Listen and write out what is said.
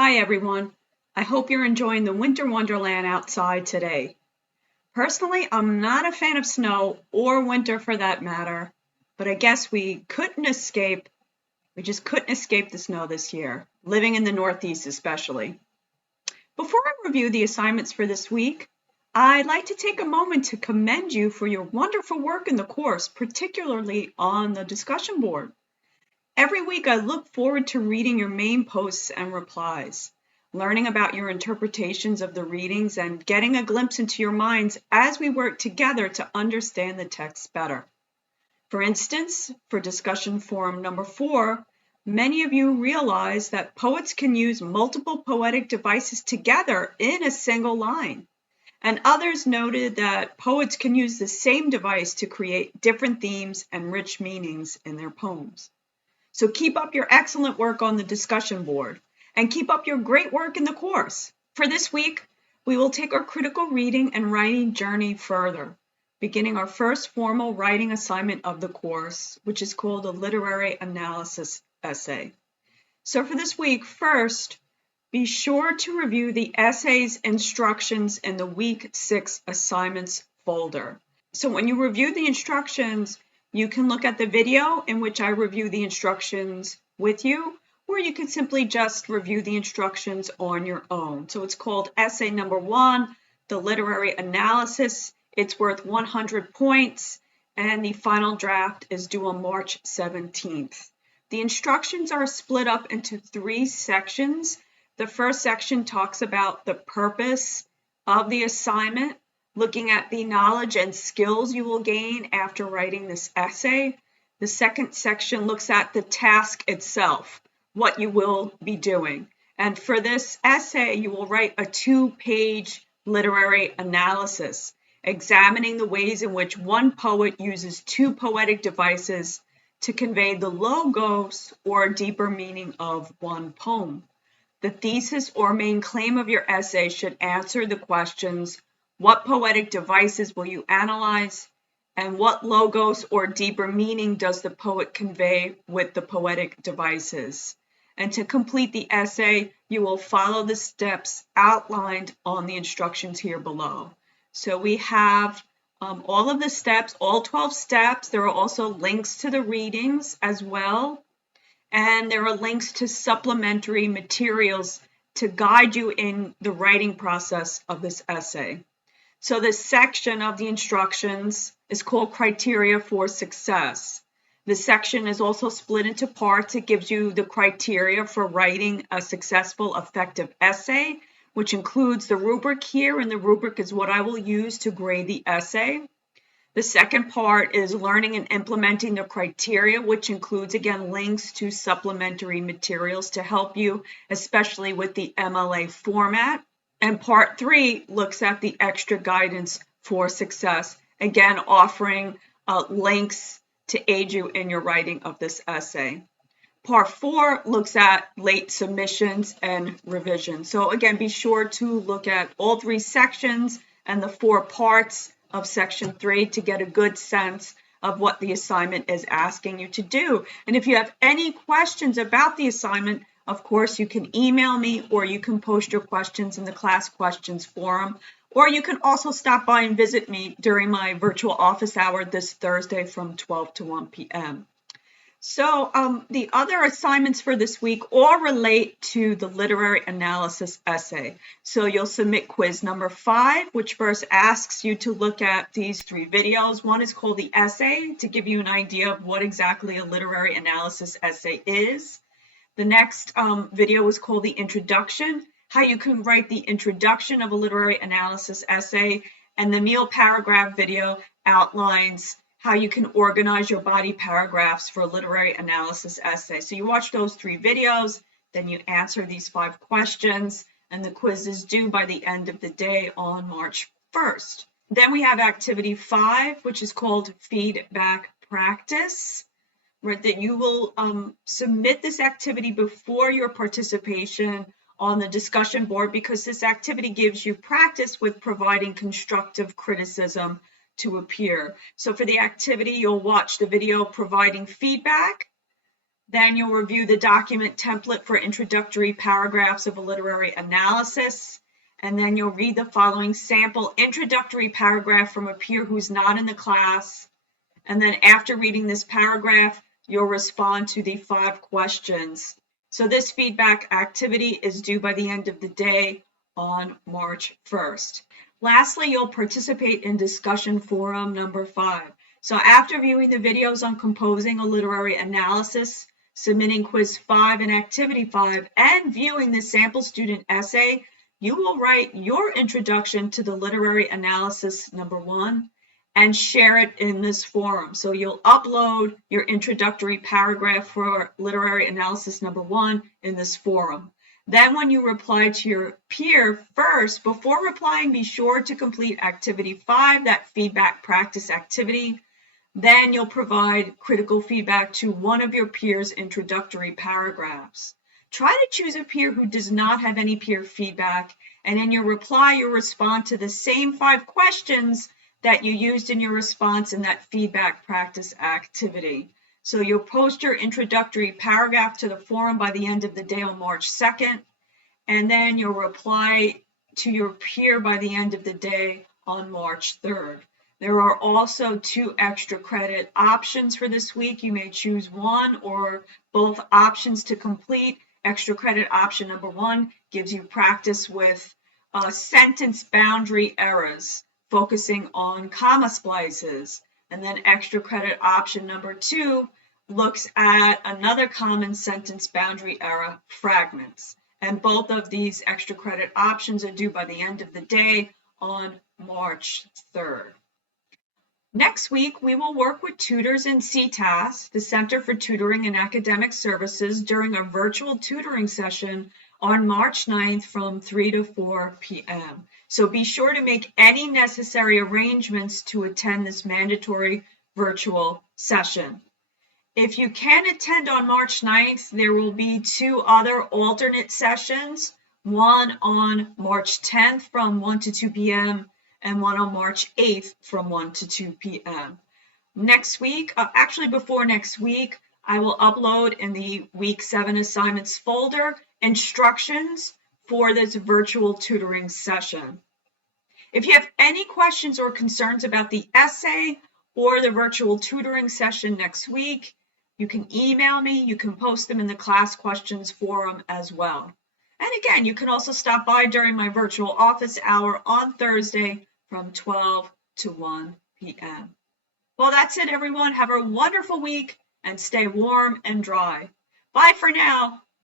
Hi everyone. I hope you're enjoying the winter wonderland outside today. Personally, I'm not a fan of snow or winter for that matter, but I guess we just couldn't escape the snow this year, living in the Northeast especially. Before I review the assignments for this week, I'd like to take a moment to commend you for your wonderful work in the course, particularly on the discussion board. Every week I look forward to reading your main posts and replies, learning about your interpretations of the readings and getting a glimpse into your minds as we work together to understand the text better. For instance, for discussion forum number 4, many of you realize that poets can use multiple poetic devices together in a single line. And others noted that poets can use the same device to create different themes and rich meanings in their poems. So keep up your excellent work on the discussion board and keep up your great work in the course. For this week, we will take our critical reading and writing journey further, beginning our first formal writing assignment of the course, which is called a literary analysis essay. So for this week, first, be sure to review the essays instructions in the week 6 assignments folder. So when you review the instructions, you can look at the video in which I review the instructions with you, or you can simply just review the instructions on your own. So it's called essay number 1, the literary analysis. It's worth 100 points, and the final draft is due on March 17th. The instructions are split up into 3 sections. The first section talks about the purpose of the assignment, looking at the knowledge and skills you will gain after writing this essay. The second section looks at the task itself, what you will be doing. And for this essay, you will write a 2-page literary analysis, examining the ways in which one poet uses 2 poetic devices to convey the logos or deeper meaning of one poem. The thesis or main claim of your essay should answer the questions: what poetic devices will you analyze? And what logos or deeper meaning does the poet convey with the poetic devices? And to complete the essay, you will follow the steps outlined on the instructions here below. So we have all of the steps, all 12 steps. There are also links to the readings as well. And there are links to supplementary materials to guide you in the writing process of this essay. So this section of the instructions is called Criteria for Success. This section is also split into parts. It gives you the criteria for writing a successful, effective essay, which includes the rubric here, and the rubric is what I will use to grade the essay. The second part is learning and implementing the criteria, which includes, again, links to supplementary materials to help you, especially with the MLA format. And part 3 looks at the extra guidance for success, again, offering links to aid you in your writing of this essay. Part 4 looks at late submissions and revisions. So again, be sure to look at all 3 sections and the 4 parts of section 3 to get a good sense of what the assignment is asking you to do. And if you have any questions about the assignment, of course, you can email me, or you can post your questions in the class questions forum, or you can also stop by and visit me during my virtual office hour this Thursday from 12 to 1 p.m. So the other assignments for this week all relate to the literary analysis essay. So you'll submit quiz number 5, which first asks you to look at these 3 videos. One is called the essay, to give you an idea of what exactly a literary analysis essay is. The next video is called the introduction, how you can write the introduction of a literary analysis essay. And the meal paragraph video outlines how you can organize your body paragraphs for a literary analysis essay. So you watch those 3 videos, then you answer these 5 questions, and the quiz is due by the end of the day on March 1st. Then we have activity 5, which is called feedback practice, right, that you will submit this activity before your participation on the discussion board, because this activity gives you practice with providing constructive criticism to a peer. So for the activity, you'll watch the video providing feedback. Then you'll review the document template for introductory paragraphs of a literary analysis. And then you'll read the following sample introductory paragraph from a peer who's not in the class. And then after reading this paragraph, you'll respond to the 5 questions. So this feedback activity is due by the end of the day on March 1st. Lastly, you'll participate in discussion forum number 5. So after viewing the videos on composing a literary analysis, submitting quiz 5 and activity 5, and viewing the sample student essay, you will write your introduction to the literary analysis number 1 and share it in this forum. So you'll upload your introductory paragraph for literary analysis number 1 in this forum. Then when you reply to your peer first, before replying, be sure to complete activity 5, that feedback practice activity. Then you'll provide critical feedback to one of your peers' introductory paragraphs. Try to choose a peer who does not have any peer feedback, and in your reply, you'll respond to the same 5 questions that you used in your response in that feedback practice activity. So you'll post your introductory paragraph to the forum by the end of the day on March 2nd, and then you'll reply to your peer by the end of the day on March 3rd. There are also 2 extra credit options for this week. You may choose one or both options to complete. Extra credit option number 1 gives you practice with sentence boundary errors, focusing on comma splices. And then extra credit option number 2 looks at another common sentence boundary error, fragments. And both of these extra credit options are due by the end of the day on March 3rd. Next week, we will work with tutors in CTAS, the Center for Tutoring and Academic Services, during a virtual tutoring session on March 9th from 3 to 4 p.m. So be sure to make any necessary arrangements to attend this mandatory virtual session. If you can attend on March 9th, there will be 2 other alternate sessions, one on March 10th from 1 to 2 p.m. and one on March 8th from 1 to 2 p.m. Next week, actually before next week, I will upload in the week 7 assignments folder instructions for this virtual tutoring session. If you have any questions or concerns about the essay or the virtual tutoring session next week, you can email me, you can post them in the class questions forum as well. And again, you can also stop by during my virtual office hour on Thursday from 12 to 1 p.m. Well, that's it, everyone. Have a wonderful week and stay warm and dry. Bye for now.